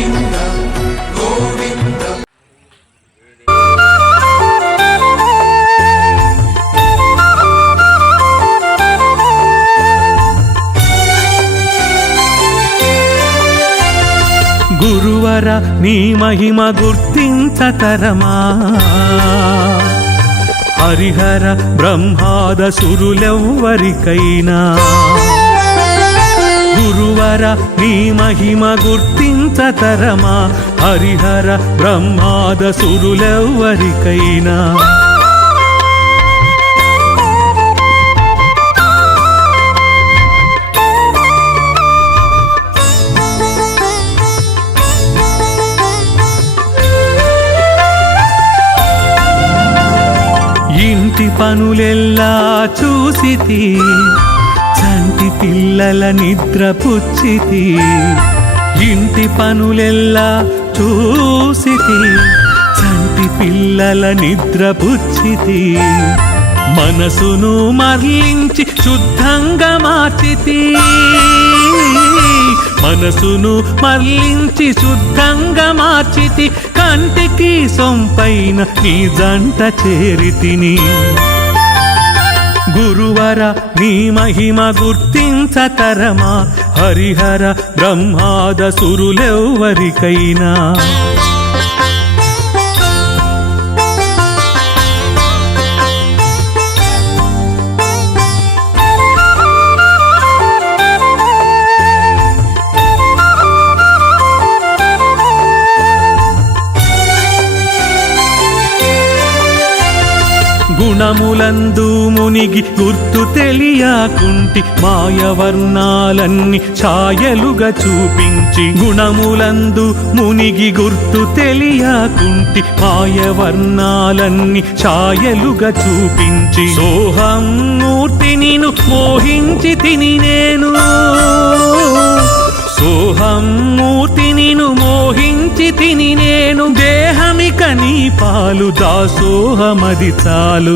గోవింద గోవింద. గురువర నీ మహిమ గుర్తించతరమా, హరిహర బ్రహ్మాద సురులెవ్వరికైనా. గురువర నీ మహిమ గుర్తించతరమా, హరిహర బ్రహ్మాద సురులెవ్వరికైనా. ఇంటి పనులెల్లా చూసితి, చంటి పిల్లల నిద్ర పుచ్చితి. ఇంటి పనులెల్లా చూసితి, చంటి పిల్లల నిద్ర పుచ్చితి. మనసును మరలించి శుద్ధంగా మార్చితి, మనసును మరలించి శుద్ధంగా మార్చితి. కంటికి సొంపైన నీ జంట చేరితిని. గురువర నీ మహిమ గుర్తించతరమా, హరిహర బ్రహ్మాద సురులెవ్వరికైనా. గుణములందు మునిగి గుర్తు తెలియకుంటి, మాయవర్ణాలన్నీ ఛాయలుగా చూపించి. గుణములందు మునిగి గుర్తు తెలియకుంటి, మాయవర్ణాలన్నీ ఛాయలుగా చూపించి. సోహం మూర్తి నిన్ను మోహించి తిని నేను, సోహం మూర్తి నిన్ను మోహించి తిని నేను. దేహమిక నీ పాలు దాసోహమది చాలు.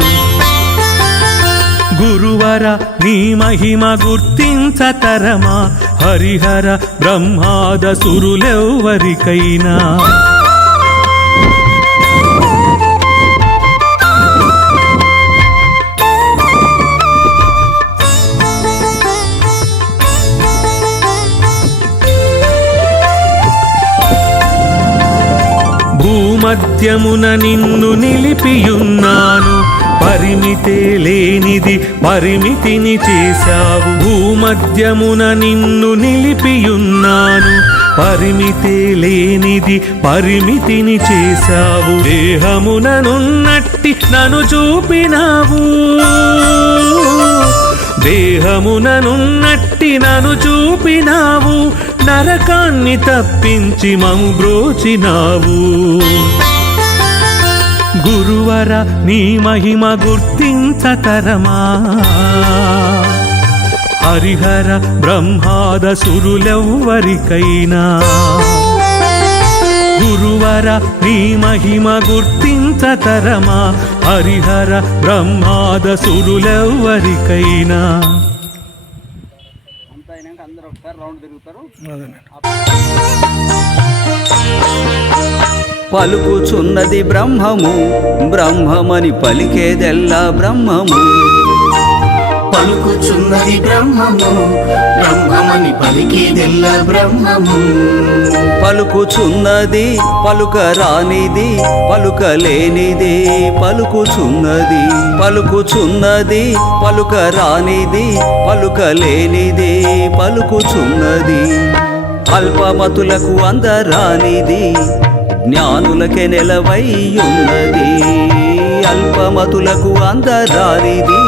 గురువర నీ మహిమ గుర్తించతరమా, హరిహర బ్రహ్మాద సురులెవ్వరికైనా. భూమధ్యమున నిన్ను నిలిపియున్నాను, పరిమితే లేనిది పరిమితిని చేశావు. భూమధ్యమున నిన్ను నిలిపియున్నాను, పరిమితే లేనిది పరిమితిని చేశావు. దేహముననున్నట్టి నన్ను చూపినావు, దేహముననున్నట్టి నన్ను చూపినావు. నరకాన్ని తప్పించి మము బ్రోచినావు. గురువర నీ మహిమ గుర్తించతరమా, హరిహర బ్రహ్మాద సురులెవ్వరికైనా. గురువర నీ మహిమ గుర్తించతరమా, హరిహర బ్రహ్మాద సురులెవ్వరికైనా. పలుకుచున్నది బ్రహ్మము, బ్రహ్మమని పలికేదెల్లా బ్రహ్మము. పలుకుచున్నది బ్రహ్మము, బ్రహ్మమని పలికేదెల్లా బ్రహ్మము. పలుకుచున్నది పలుకరానిది పలుకలేనిది పలుకుచున్నది. పలుకుచున్నది పలుకరానిది పలుకలేనిది పలుకుచున్నది. అల్పమతులకు అందరానిది, జ్ఞానులకే నెలవైయున్నది. అల్పమతులకు అందరానిది,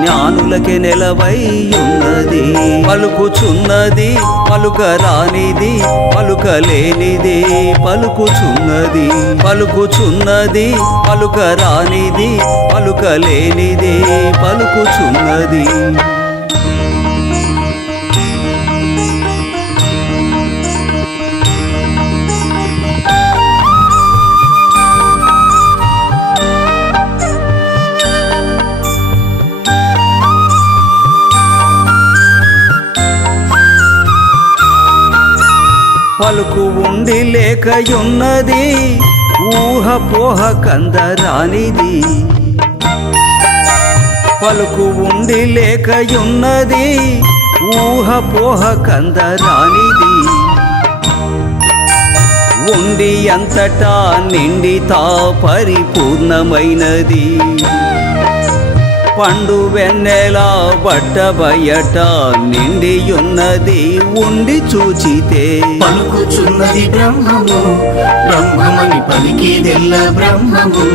జ్ఞానులకే నెలవైయున్నది. పలుకుచున్నది పలుకరానిది పలుకలేనిది పలుకుచున్నది. పలుకుచున్నది పలుకరానిది పలుకలేనిది పలుకుచున్నది. పలుకు ఉండి లేకయున్నది ఊహ పోహ కందరానిది పలుకు ఉండి లేకయున్నది ఊహ పోహ కందరానిది ఉండి అంతటా నిండితా పరిపూర్ణమైనది పండు వెన్నెల బట్ట బయట నిండియున్నది ఉండి చూచితే పలుకుచున్నది బ్రహ్మము బ్రహ్మమని పలికేదెల్ల బ్రహ్మము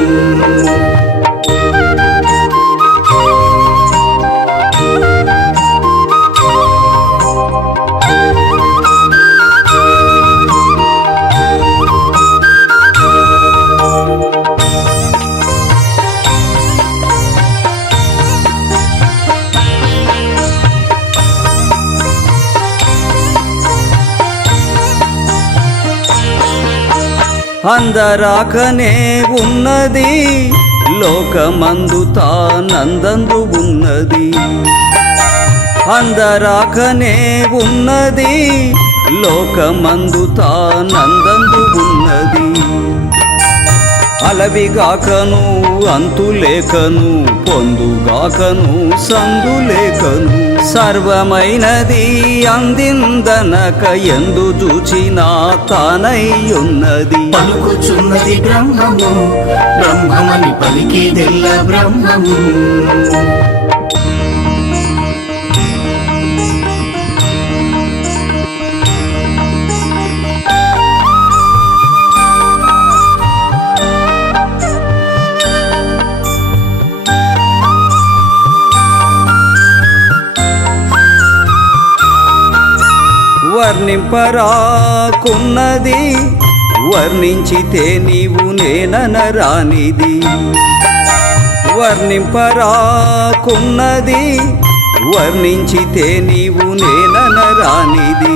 అందరాకనే ఉన్నది లోకమందు తానందందు ఉన్నది అందరాకనే ఉన్నది లోకమందు తానందందు ఉన్నది అలవిగాకను అంతులేకను పొందుగాకను సందులేకను సర్వమైనది అందిందనక ఎందు చూచినా తానయ్యున్నది పలుకుచున్నది బ్రహ్మము బ్రహ్మమని పలికేదెల్ల బ్రహ్మము వర్ణింపరాకున్నది వర్ణించితే నీవు నేననరానిది వర్ణింపరాకున్నది వర్ణించితే నీవు నేననరానిది